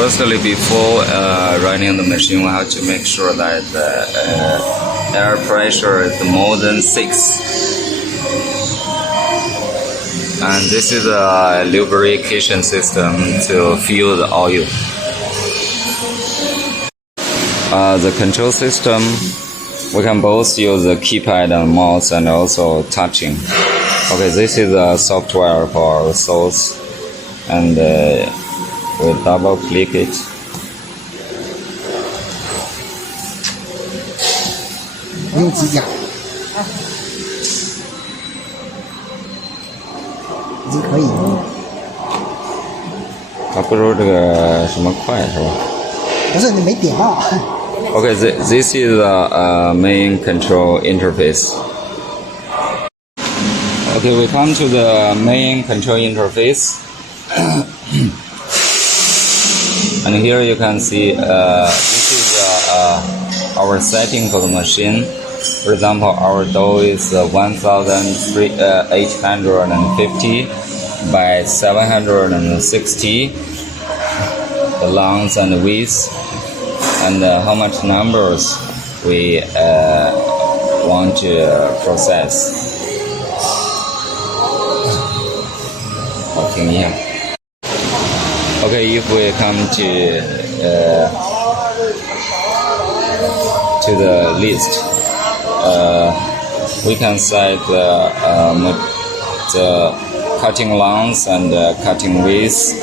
Firstly, before running the machine, we have to make sure that the air pressure is more than 6. And this is a lubrication system to fill the oil. The control system, we can both use the keypad and mouse and also touching. Okay, this is a software for our source, and we double click it. Okay, this is the main control interface. Okay, we come to the main control interface. And here you can see this is our setting for the machine. For example, our door is 1850 by 760, the length and width, and how much numbers we want to process. Okay, if we come to the list, we can set the cutting length and cutting width.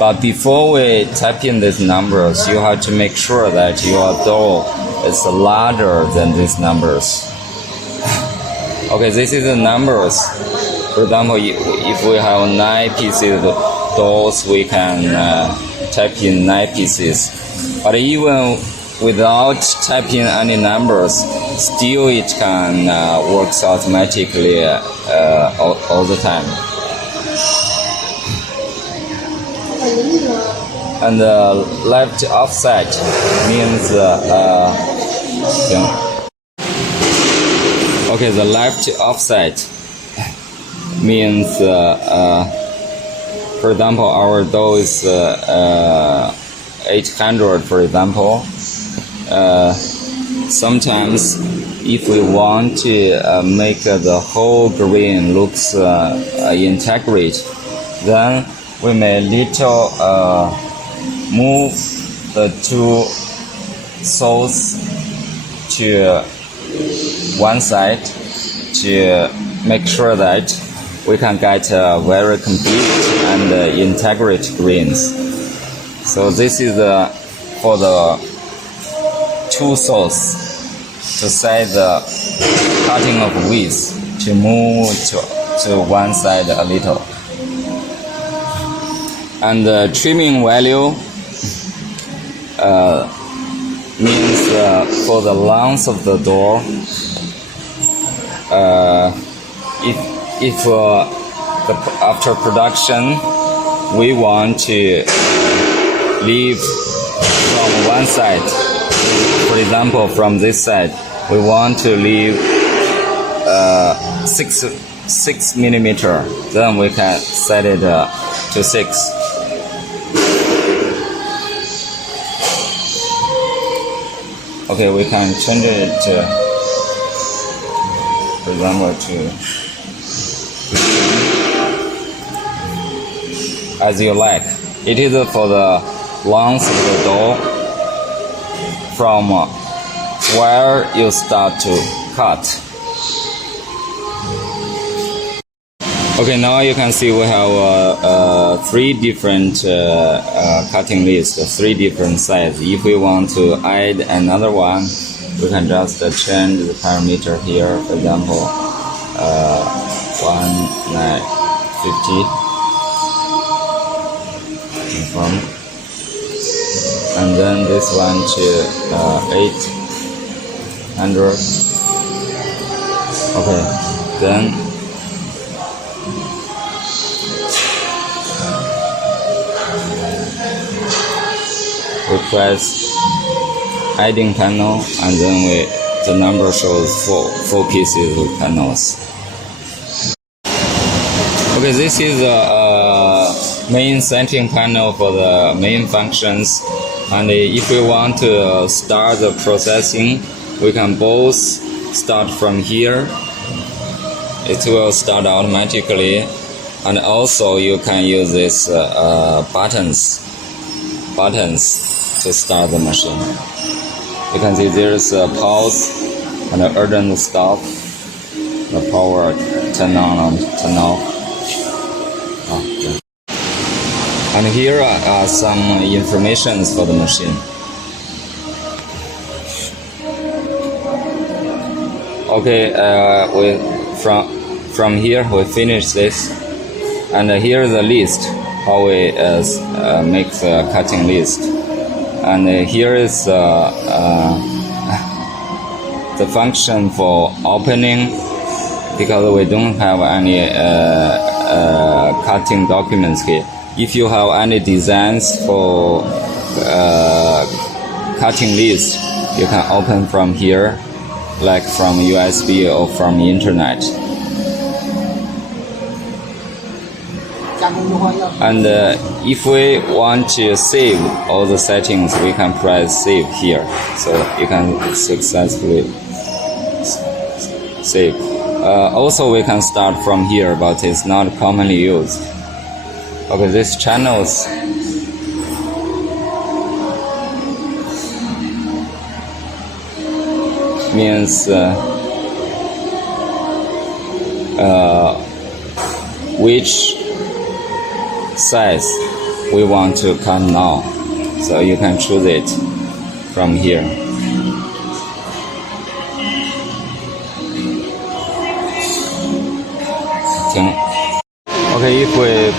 But before we type in these numbers, you have to make sure that your door is larger than these numbers. Okay, this is the numbers. For example, if we have 9 pieces of doors, we can type in 9 pieces. But even without typing any numbers, still it can work automatically all the time. And the left offset means okay, the left offset means for example, our door is 800, for example. Sometimes if we want to make the whole green looks integrate, then we may little move the two soles to one side to make sure that we can get very complete and integrate greens. So this is for the two soles to set the cutting of width to move to one side a little. And the trimming value means for the length of the door. If after production we want to leave from one side, for example, from this side, we want to leave 6 millimeter, then we can set it to 6. Okay, we can change it to, for example, to as you like. It is for the length of the door from where you start to cut. Okay, now you can see we have 3 different cutting lists, 3 different sizes. If we want to add another one, we can just change the parameter here. For example, 1950, confirm, and then this one to 800. Okay, then we press adding panel, and then the number shows 4 pieces of panels. Okay, this is main setting panel for the main functions. And if we want to start the processing, we can both start from here. It will start automatically, and also you can use this buttons to start the machine. You can see there's a pause and an urgent stop. The power turn on and turn off. Okay. And here are some informations for the machine. Okay, from here we finish this, and here is the list, how we make the cutting list, and here is the function for opening, because we don't have any cutting documents here. If you have any designs for cutting list, you can open from here, like from USB or from internet. And if we want to save all the settings, we can press save here, so you can successfully save. Also we can start from here, but it's not commonly used. Okay, these channels means which size we want to cut now, so you can choose it from here. Okay, if we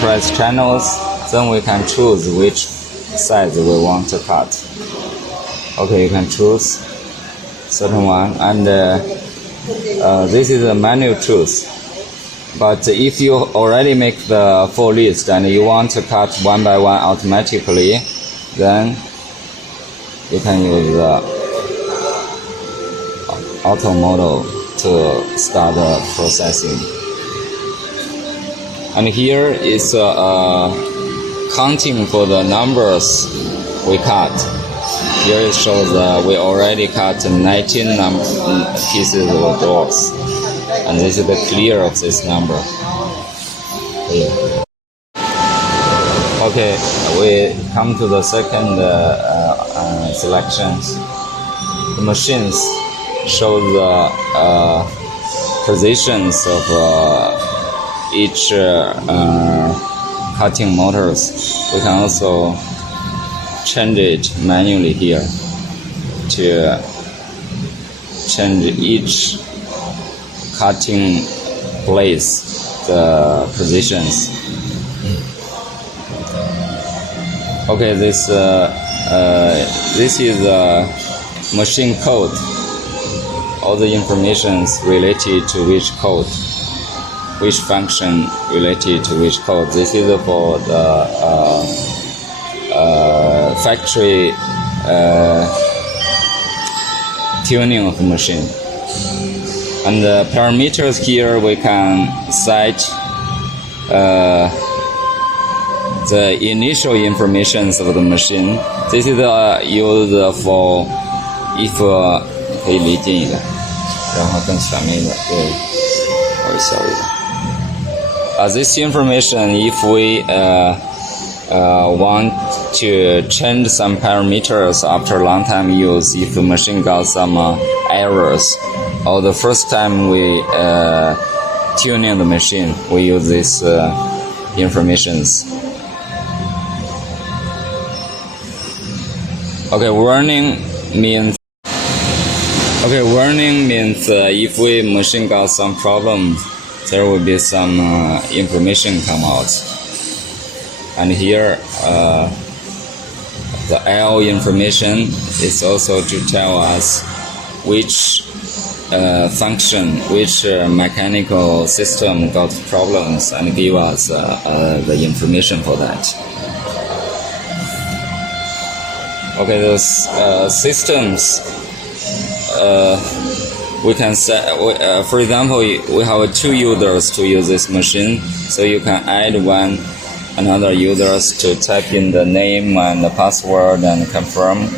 press channels, then we can choose which size we want to cut. Okay, you can choose certain one, and this is a manual choose. But if you already make the full list and you want to cut one by one automatically, then you can use the auto model to start the processing. And here is counting for the numbers we cut. Here it shows we already cut 19 pieces of doors, and this is the clear of this number. Okay, we come to the second selections. The machines show the positions of each cutting motors. We can also change it manually here to change each cutting place, the positions. Okay, this is machine code. All the informations related to which code, which function related to which code. This is for the factory tuning of the machine. And the parameters here we can set the initial informations of the machine. This is used for if 可以离近一点，然后更全面一点，对，或者小一点。This information, if we want to change some parameters after a long time use, if the machine got some errors, or the first time we tuning the machine, we use these informations. Okay, warning means if we machine got some problem, there will be some information come out. And here the L information is also to tell us which function, which mechanical system got problems, and give us the information for that. Okay, those systems we can set. For example, we have 2 users to use this machine, so you can add one another users to type in the name and the password and confirm,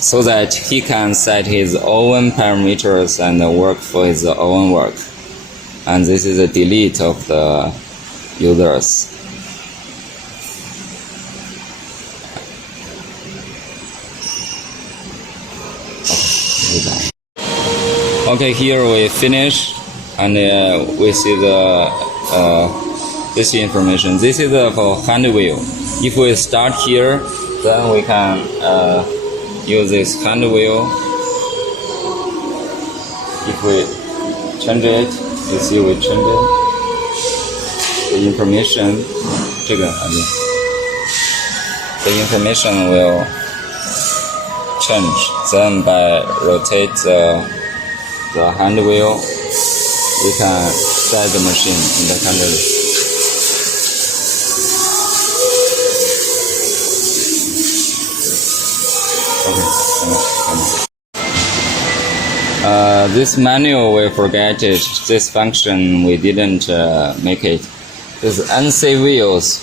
so that he can set his own parameters and work for his own work. And this is a delete of the users. Okay, here we finish, and we see the this information. This is for hand wheel. If we start here, then we can use this hand wheel. If we change it, you see we change it. The information, the information will change. Then by rotate the hand wheel, we can set the machine in the country. This manual we forget it. This function we didn't make it. This NC wheels,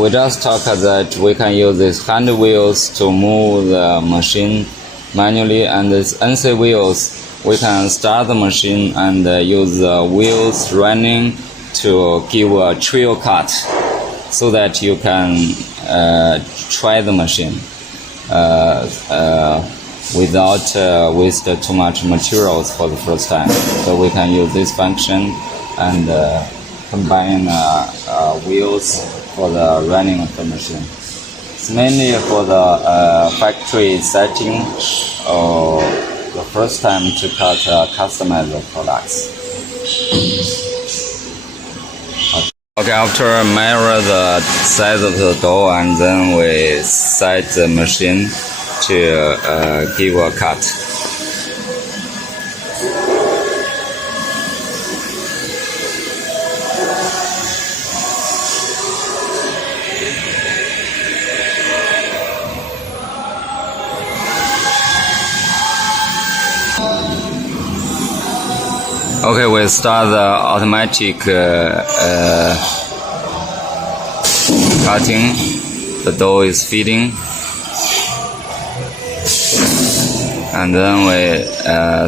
we just talked that we can use these hand wheels to move the machine manually, and these NC wheels we can start the machine and use the wheels running to give a trail cut, so that you can try the machine without waste too much materials for the first time. So we can use this function and combine wheels for the running of the machine. It's mainly for the factory setting or the first time to cut customized products. Okay, after measure the size of the dough, and then we set the machine to give a cut. Okay, we start the automatic cutting. The dough is feeding, and then we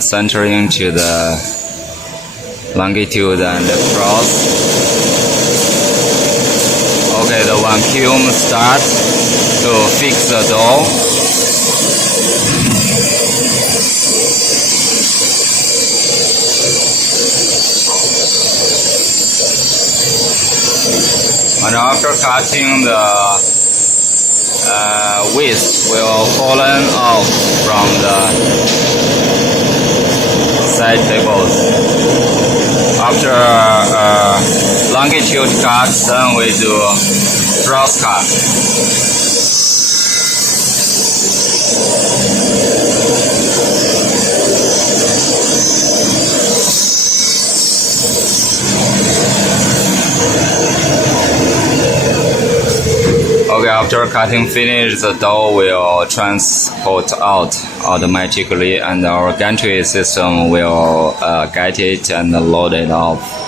center into the longitude and the cross. Okay, the vacuum starts to fix the dough. And after cutting, the width will fallen off from the side tables. After longitude cut, then we do cross cut. Okay, after cutting finish, the dough will transport out automatically, and our gantry system will get it and load it off.